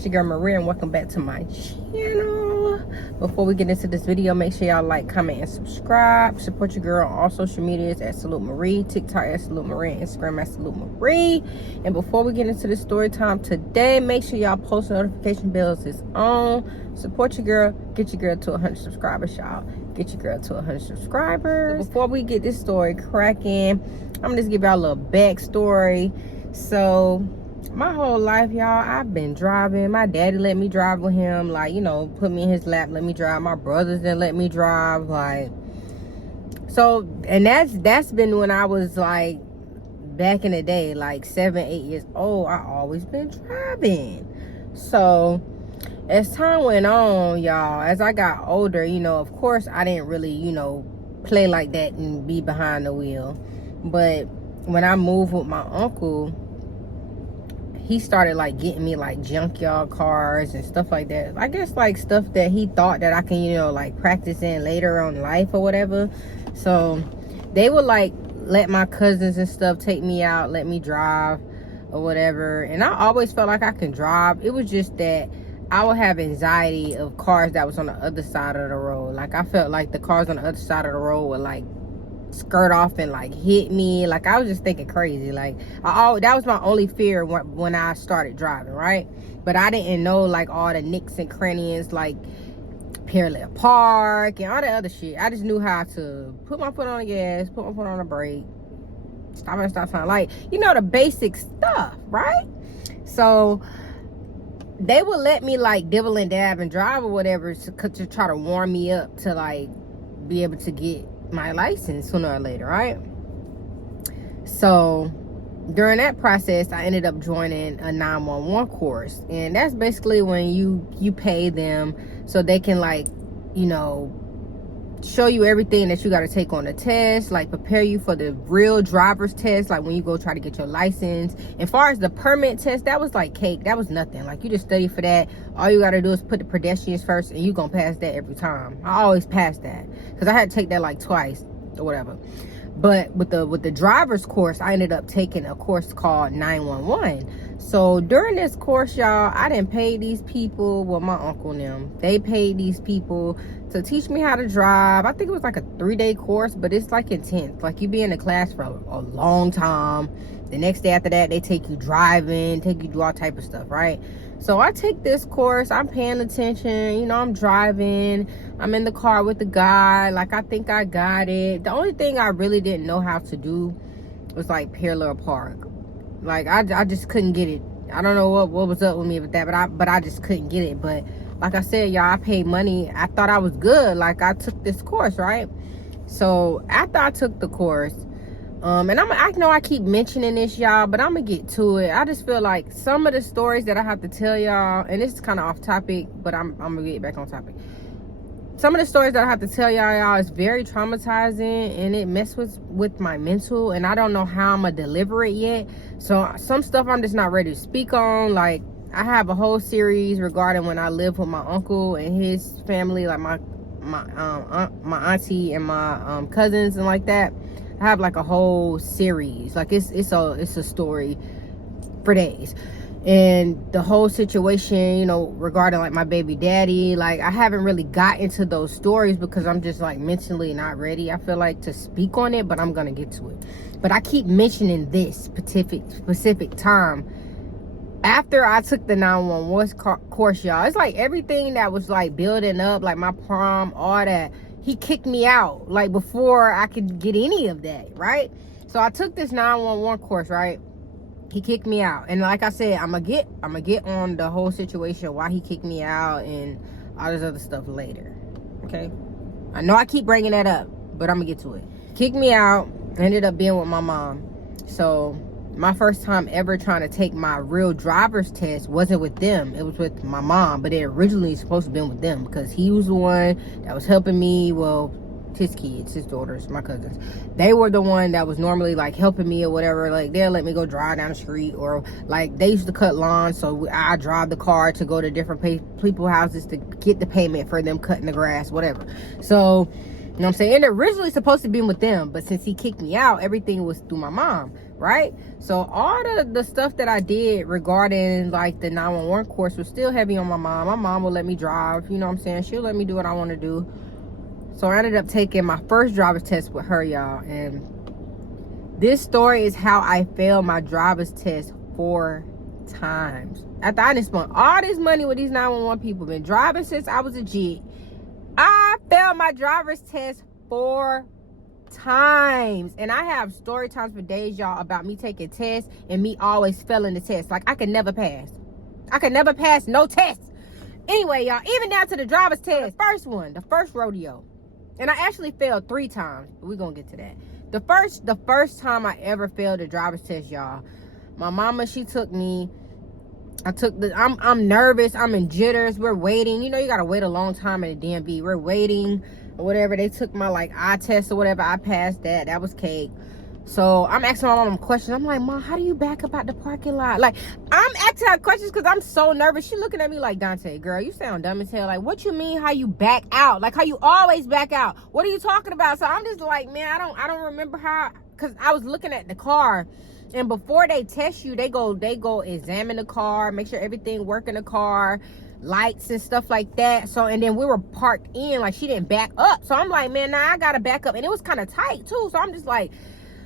It's your girl Maria, and welcome back to my channel. Before we get into this video, make sure y'all like, comment, and subscribe. Support your girl on all social medias at Salute Marie, TikTok at Salute Marie, and Instagram at Salute Marie. And before we get into the story time today, make sure y'all post notification bells is on. Support your girl. Get your girl to 100 subscribers, y'all. Get your girl to 100 subscribers. So before we get this story cracking, I'm gonna just give y'all a little backstory. So my whole life, y'all, I've been driving. My daddy let me drive with him, like, you know, put me in his lap, let me drive. My brothers didn't let me drive, like. So, and that's been when I was like back in the day, like 7, 8 years old. I always been driving. So as time went on, y'all, as I got older, you know, of course I didn't really, you know, play like that and be behind the wheel. But when I moved with my uncle, he started like getting me like junkyard cars and stuff like that. I guess like stuff that he thought that I can, you know, like practice in later on in life or whatever. So they would like let my cousins and stuff take me out, let me drive or whatever. And I always felt like I can drive. It was just that I would have anxiety of cars that was on the other side of the road. Like I felt like the cars on the other side of the road would like skirt off and like hit me. Like I was just thinking crazy. Like that was my only fear when I started driving, right? But I didn't know like all the nicks and crannies, like parallel park and all that other shit. I just knew how to put my foot on the gas, put my foot on the brake, stop at a stop sign, like, you know, the basic stuff, right? So they would let me like dibble and dab and drive or whatever to try to warm me up to like be able to get my license sooner or later, right? So during that process, I ended up joining a 911 course, and that's basically when you pay them so they can, like, you know, show you everything that you got to take on the test, like prepare you for the real driver's test, like when you go try to get your license. And far as the permit test, that was like cake. That was nothing. Like you just study for that. All you got to do is put the pedestrians first, and you gonna pass that every time. I always pass that because I had to take that like twice or whatever. But with the driver's course, I ended up taking a course called 911. So during this course, y'all, I didn't pay these people, well, my uncle and them, they paid these people to teach me how to drive. I think it was like a 3-day course, but it's like intense. Like you be in the class for a long time. The next day after that, they take you driving, take you do all type of stuff, right? So I take this course, I'm paying attention, you know, I'm driving, I'm in the car with the guy, like I think I got it. The only thing I really didn't know how to do was like parallel park. Like I just couldn't get it. I don't know what was up with me with that, but I just couldn't get it. But like I said, y'all, I paid money. I thought I was good. Like I took this course, right? So after I took the course, and I know I keep mentioning this, y'all, but I'm gonna get to it. I just feel like some of the stories that I have to tell y'all, and this is kind of off topic, but I'm gonna get back on topic. Some of the stories that I have to tell y'all is very traumatizing, and it messes with my mental, and I don't know how I'm gonna deliver it yet. So some stuff I'm just not ready to speak on. Like I have a whole series regarding when I lived with my uncle and his family, like my auntie and my cousins and like that. I have like a whole series. Like it's a story for days. And the whole situation, you know, regarding like my baby daddy, like I haven't really got into those stories because I'm just like mentally not ready, I feel like, to speak on it, but I'm gonna get to it. But I keep mentioning this specific time after I took the 911 course, y'all. It's like everything that was like building up, like my prom, all that, he kicked me out like before I could get any of that, right? So I took this 911 course, right? He kicked me out, and like I said, I'm gonna get on the whole situation, why he kicked me out and all this other stuff later, okay? I know I keep bringing that up, but I'm gonna get to it. Kicked me out, ended up being with my mom. So my first time ever trying to take my real driver's test wasn't with them, it was with my mom. But it originally supposed to have been with them because he was the one that was helping me. Well, his kids, his daughters, my cousins, they were the one that was normally like helping me or whatever. Like they'll let me go drive down the street, or like they used to cut lawns, so I drive the car to go to different people houses to get the payment for them cutting the grass, whatever. So, you know what I'm saying? And originally supposed to be with them, but since he kicked me out, everything was through my mom. right? So all the stuff that I did regarding like the 911 course was still heavy on my mom. My mom will let me drive, you know what I'm saying? She'll let me do what I want to do. So I ended up taking my first driver's test with her, y'all. And this story is how I failed my driver's test 4 times. After I done spent all this money with these 911 people, been driving since I was a jit, I failed my driver's test 4 times. And I have story times for days, y'all, about me taking tests and me always failing the test. Like, I could never pass. I could never pass no test. Anyway, y'all, even down to the driver's test, the first rodeo. And I actually failed 3 times. We're gonna get to that. The first time I ever failed the driver's test, y'all, my mama, she took me. I'm nervous. I'm in jitters. We're waiting. You know, you gotta wait a long time at a DMV. We're waiting or whatever. They took my like eye test or whatever. I passed that. That was cake. So I'm asking my mom questions. I'm like, Mom, how do you back up out the parking lot? Like, I'm asking her questions because I'm so nervous. She looking at me like, Dante, girl, you sound dumb as hell. Like, what you mean how you back out? Like, how you always back out? What are you talking about? So I'm just like, man, I don't remember how, because I was looking at the car. And before they test you, they go examine the car, make sure everything work in the car, lights and stuff like that. So, and then we were parked in, like, she didn't back up. So I'm like, man, now I gotta back up. And it was kind of tight too. So I'm just like,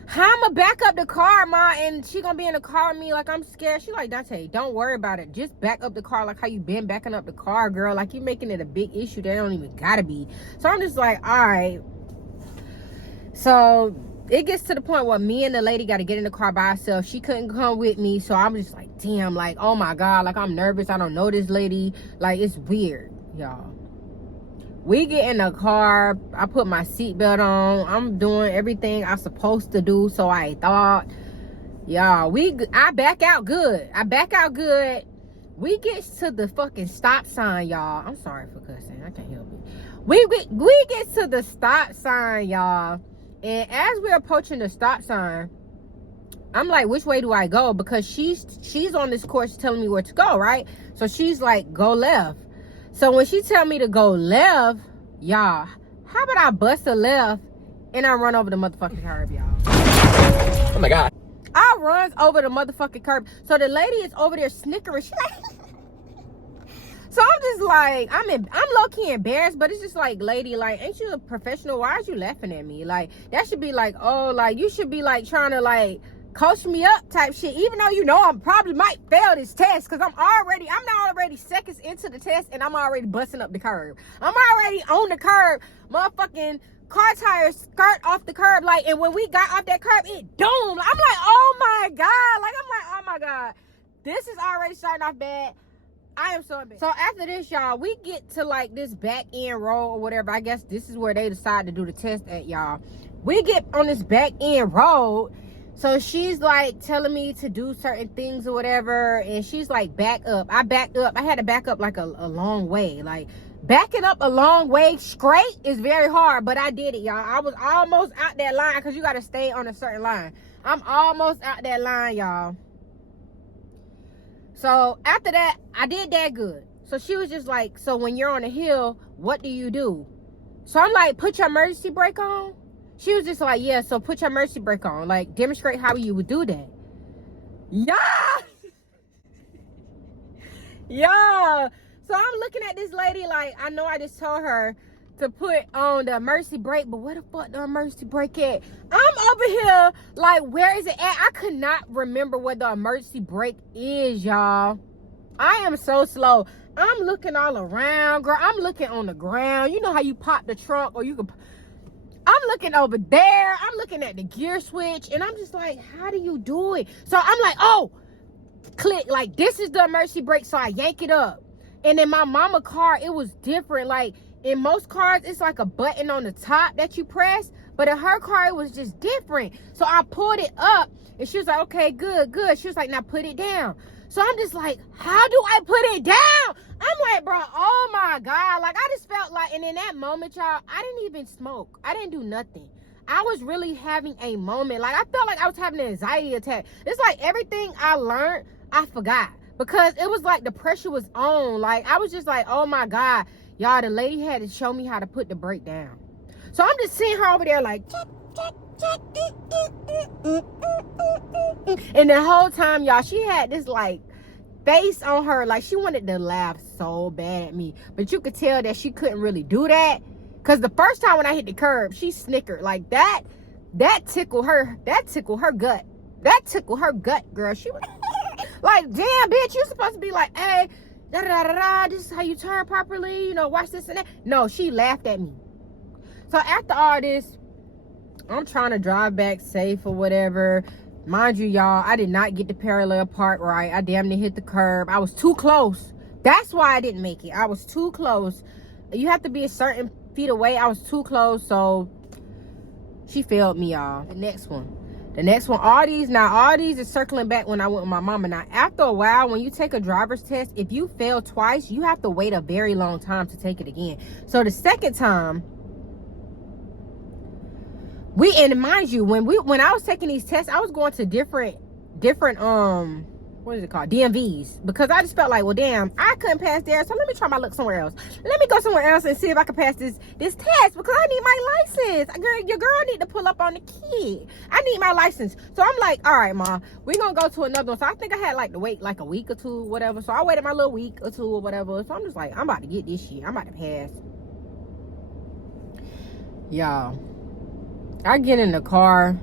how I'm gonna back up the car, Ma? And she gonna be in the car with me, like, I'm scared. She like, Dante, don't worry about it. Just back up the car like how you been backing up the car, girl. Like, you making it a big issue that don't even gotta be. So I'm just like, all right. So it gets to the point where me and the lady got to get in the car by herself. She couldn't come with me. So I'm just like, damn, like, oh my God, like, I'm nervous. I don't know this lady. Like, it's weird, y'all. We get in the car. I put my seatbelt on. I'm doing everything I'm supposed to do. So I thought, y'all, I back out good. We get to the fucking stop sign, y'all. I'm sorry for cussing. I can't help it. We get to the stop sign, y'all. And as we're approaching the stop sign, I'm like, which way do I go? Because she's on this course telling me where to go, right? So she's like, go left. So when she tell me to go left, y'all, how about I bust a left and I run over the motherfucking curb, y'all? Oh my God. I runs over the motherfucking curb. So the lady is over there snickering. She like, so I'm just like, I'm low-key embarrassed, but it's just like, lady, like, ain't you a professional? Why are you laughing at me? Like, that should be like, oh, like, you should be like trying to like coach me up type shit, even though you know I probably might fail this test, because I'm not already seconds into the test and I'm already busting up the curb. I'm already on the curb, motherfucking car tires skirt off the curb, like, and when we got off that curb, it doomed. I'm like, oh my God, like, I'm like, oh my God, this is already starting off bad. I am so embarrassed. So after this, y'all, we get to like this back end road or whatever. I guess this is where they decide to do the test at, y'all. We get on this back end road. So she's like telling me to do certain things or whatever. And she's like, back up. I backed up. I had to back up like a long way. Like, backing up a long way straight is very hard. But I did it, y'all. I was almost out that line because you got to stay on a certain line. I'm almost out that line, y'all. So after that, I did that good. So she was just like, so when you're on a hill, what do you do? So I'm like, put your emergency brake on. She was just like, yeah, so put your emergency brake on. Like, demonstrate how you would do that. Yeah. Yeah. So I'm looking at this lady like, I know I just told her to put on the emergency brake, but where the fuck the emergency brake at? I'm over here like, where is it at? I could not remember where the emergency brake is, y'all. I am so slow. I'm looking all around, girl. I'm looking on the ground. You know how you pop the trunk, or you can, I'm looking over there. I'm looking at the gear switch, and I'm just like, how do you do it? So I'm like, oh, click, like, this is the emergency brake. So I yank it up. And in my mama car, it was different. Like, in most cars, it's like a button on the top that you press. But in her car, it was just different. So I pulled it up, and she was like, okay, good, good. She was like, now put it down. So I'm just like, how do I put it down? I'm like, bro, oh my God. Like, I just felt like, and in that moment, y'all, I didn't even smoke. I didn't do nothing. I was really having a moment. Like, I felt like I was having an anxiety attack. It's like everything I learned, I forgot. Because it was like the pressure was on. Like, I was just like, oh my God. Y'all, the lady had to show me how to put the brake down. So I'm just seeing her over there like, check, check, And the whole time, y'all, she had this like face on her, like she wanted to laugh so bad at me, but you could tell that she couldn't really do that, because the first time when I hit the curb, she snickered like that. That tickled her gut. That tickled her gut, girl. She was like, damn, bitch, you supposed to be like, hey, da da da da, this is how you turn properly, you know, watch this and that. No, she laughed at me. So after all this, I'm trying to drive back safe or whatever. Mind you, y'all, I did not get the parallel park right. I damn near hit the curb. I was too close. That's why I didn't make it. I was too close. You have to be a certain feet away. I was too close, so she failed me, y'all. The next one, all these is circling back when I went with my mama. Now, after a while, when you take a driver's test, if you fail twice, you have to wait a very long time to take it again. So the second time, and mind you, when I was taking these tests, I was going to different what is it called, DMVs, because I just felt like, well, damn, I couldn't pass there, so let me try my luck somewhere else. Let me go somewhere else and see if I can pass this test, because I need my license. Your girl need to pull up on the kid. I need my license. So I'm like, all right, ma, we're gonna go to another one. So I think I had like to wait like a week or two, whatever. So I waited my little week or two or whatever. So I'm just like, I'm about to get this shit. I'm about to pass. Y'all, I get in the car,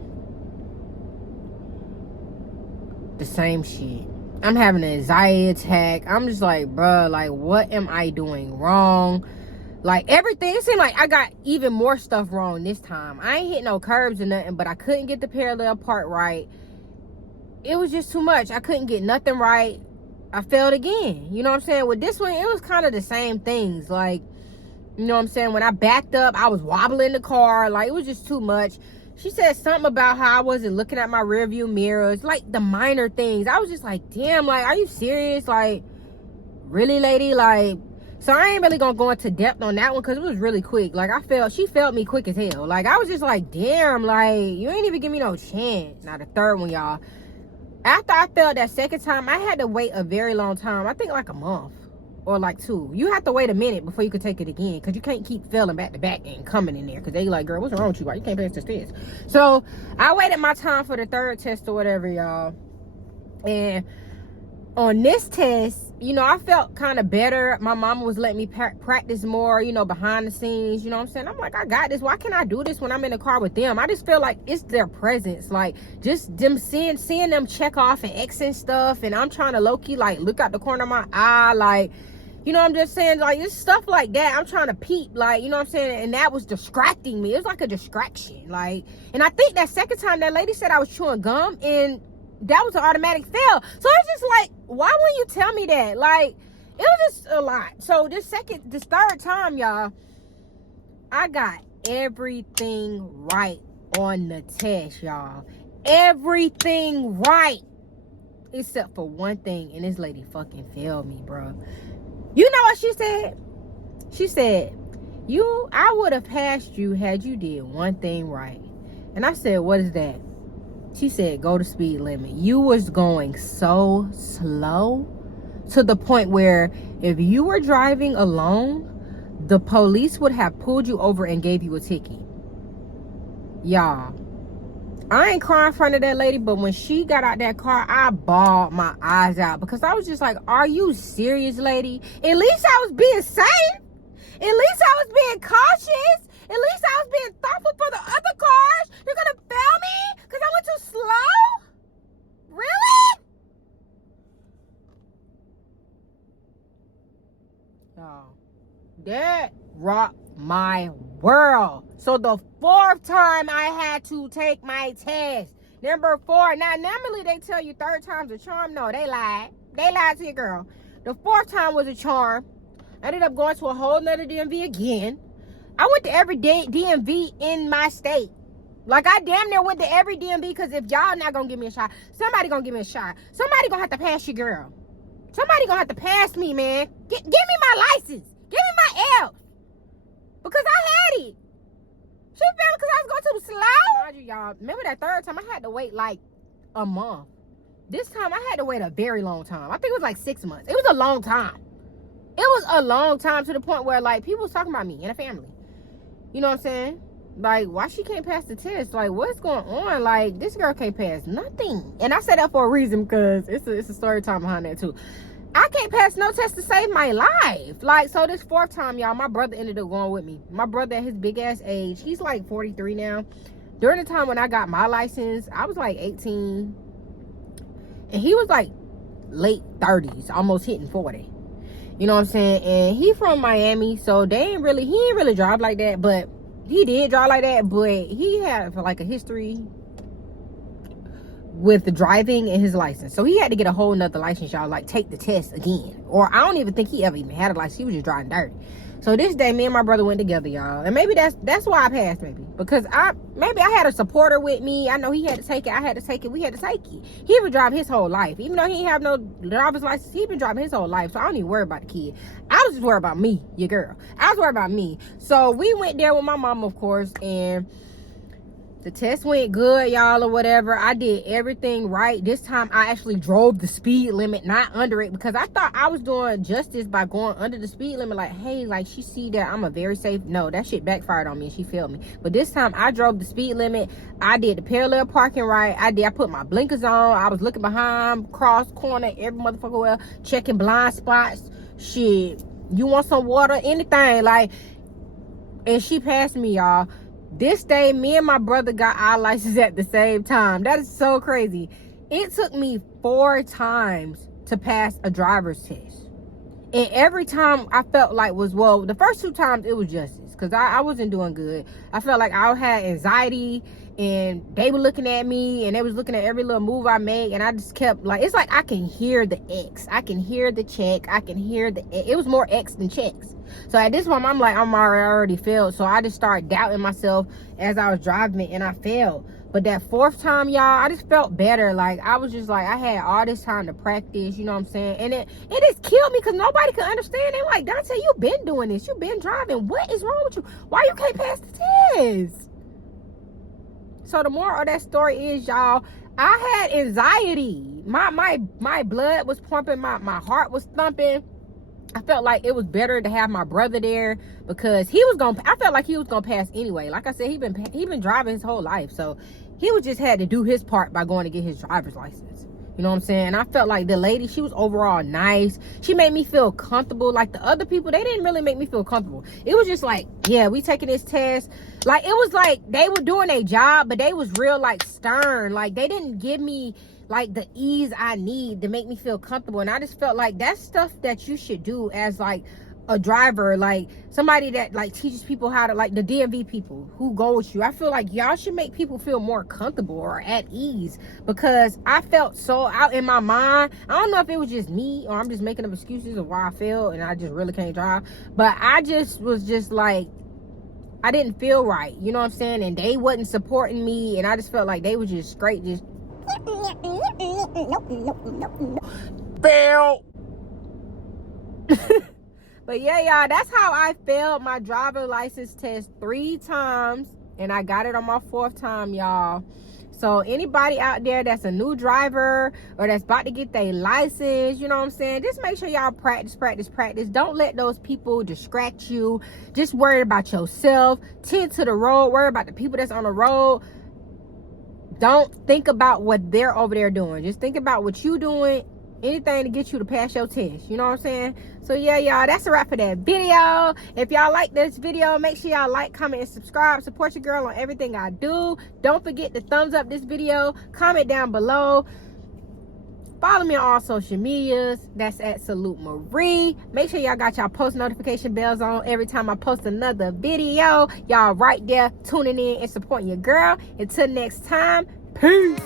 the same shit. I'm having an anxiety attack. I'm just like, bruh, like, what am I doing wrong? Like, everything, it seemed like I got even more stuff wrong this time. I ain't hit no curbs or nothing, but I couldn't get the parallel part right. It was just too much. I couldn't get nothing right. I failed again. You know what I'm saying? With this one, it was kind of the same things. Like, you know what I'm saying? When I backed up, I was wobbling the car. Like, it was just too much. She said something about how I wasn't looking at my rearview mirrors, like the minor things. I was just like, damn, like, are you serious? Like, really, lady? Like, so I ain't really gonna go into depth on that one, because it was really quick. Like, she felt me quick as hell. Like, I was just like, damn, like, you ain't even give me no chance. Now, the third one, y'all. After I failed that second time, I had to wait a very long time. I think like a month or like 2. You have to wait a minute before you could take it again, because you can't keep failing back to back and coming in there, because they like, girl, what's wrong with you? Why you can't pass this test? So I waited my time for the third test or whatever, y'all. And on this test, you know, I felt kind of better. My mama was letting me practice more, you know, behind the scenes, you know what I'm saying? I'm like, I got this. Why can't I do this when I'm in the car with them? I just feel like it's their presence, like just them seeing them check off and X and stuff, and I'm trying to low-key like look out the corner of my eye, like, you know what I'm just saying? Like, it's stuff like that. I'm trying to peep, like, you know what I'm saying? And that was distracting me. It was like a distraction. Like, and I think that second time that lady said I was chewing gum, and that was an automatic fail. So it's just like, why wouldn't you tell me that? Like, it was just a lot. So this third time, y'all, I got everything right on the test, y'all. Everything right. Except for one thing, and this lady fucking failed me, bro. You know what she said? She said, I would have passed you had you did one thing right. And I said, what is that? She said, go the speed limit. You was going so slow to the point where if you were driving alone, the police would have pulled you over and gave you a ticket. Y'all, I ain't crying in front of that lady, but when she got out that car, I bawled my eyes out, because I was just like, are you serious, lady? At least I was being safe. At least I was being cautious. At least I was being thoughtful for the other cars. You're gonna fail me because I went too slow? Really? Oh, that rocked my world. So the 4th time I had to take my test. Number 4. Now, normally they tell you 3rd time's a charm. No, they lied. They lied to your girl. The 4th time was a charm. I ended up going to a whole nother DMV again. I went to every DMV in my state. Like, I damn near went to every DMV, because if y'all not gonna give me a shot, somebody gonna give me a shot. Somebody gonna have to pass your girl. Somebody gonna have to pass me, man. Give me my license. Give me my L. Because I had it. She failed because I was going too slow. Y'all, remember that 3rd time I had to wait like a month. This time I had to wait a very long time. I think it was like 6 months. It was a long time. It was a long time, to the point where like people was talking about me and the family. You know what I'm saying? Like, why she can't pass the test? Like, what's going on? Like, this girl can't pass nothing. And I said that for a reason, because it's a story time behind that too. I can't pass no test to save my life. Like, so this 4th time, y'all, my brother ended up going with me. My brother at his big ass age, he's like 43 now. During the time when I got my license, I was like 18. And he was like late 30s, almost hitting 40. You know what I'm saying? And he from Miami, so he ain't really drive like that, but he did drive like that. But he had like a history with the driving and his license, so he had to get a whole nother license, y'all, like take the test again. Or I don't even think he ever even had a license. He was just driving dirty. So this day, me and my brother went together, y'all, and maybe that's why I passed, maybe because I had a supporter with me. I know he had to take it, I had to take it, we had to take it. He would drive his whole life, even though he didn't have no driver's license. He been driving his whole life, so I don't even worry about the kid. I was just worried about me, your girl. I was worried about me. So we went there with my mom, of course, and the test went good, y'all, or whatever. I did everything right. This time I actually drove the speed limit, not under it, because I thought I was doing justice by going under the speed limit. Like, hey, like, she see that I'm a very safe. No, that shit backfired on me and she failed me. But this time I drove the speed limit. I did the parallel parking right. I put my blinkers on. I was looking behind, cross, corner, every motherfucker well, checking blind spots. Shit, you want some water, anything, like, and she passed me, y'all. This day, me and my brother got our license at the same time. That is so crazy. It took me 4 times to pass a driver's test. And every time I felt like the first 2 times it was justice, because I wasn't doing good. I felt like I had anxiety, and they were looking at me, and they was looking at every little move I made, and I just kept, like, it's like I can hear the X. I can hear the check. I can hear it was more X than checks. So at this moment, I'm like, I already failed. So I just started doubting myself as I was driving, and I failed. But that 4th time, y'all, I just felt better. Like, I was just like, I had all this time to practice, you know what I'm saying? And it just killed me, because nobody could understand. They like, Dante, you been doing this. You been driving. What is wrong with you? Why you can't pass the test? So the moral of that story is, y'all, I had anxiety. My blood was pumping. My heart was thumping. I felt like it was better to have my brother there, because I felt like he was gonna pass anyway. Like I said, he been driving his whole life, so he just had to do his part by going to get his driver's license. You know what I'm saying? And I felt like the lady, she was overall nice. She made me feel comfortable. Like, the other people, they didn't really make me feel comfortable. It was just like, yeah, we taking this test. Like, it was like they were doing their job, but they was real, like, stern. Like, they didn't give me like the ease I need to make me feel comfortable. And I just felt like that's stuff that you should do as like a driver, like somebody that like teaches people how to, like the DMV people who go with you. I feel like y'all should make people feel more comfortable or at ease, because I felt so out in my mind. I don't know if it was just me or I'm just making up excuses of why I failed and I just really can't drive, but I just was just like, I didn't feel right, you know what I'm saying? And they wasn't supporting me, and I just felt like they was just straight just Fail. But yeah, y'all, that's how I failed my driver license test 3 times, and I got it on my 4th time, y'all. So anybody out there that's a new driver or that's about to get their license, you know what I'm saying, just make sure y'all practice. Don't let those people distract you. Just worry about yourself. Tend to the road. Worry about the people that's on the road. Don't think about what they're over there doing. Just think about what you doing. Anything to get you to pass your test. You know what I'm saying? So yeah, y'all, that's a wrap for that video. If y'all like this video, make sure y'all like, comment, and subscribe. Support your girl on everything I do. Don't forget to thumbs up this video. Comment down below. Follow me on all social medias. That's at Salute Marie. Make sure y'all got y'all post notification bells on every time I post another video. Y'all right there tuning in and supporting your girl. Until next time, peace.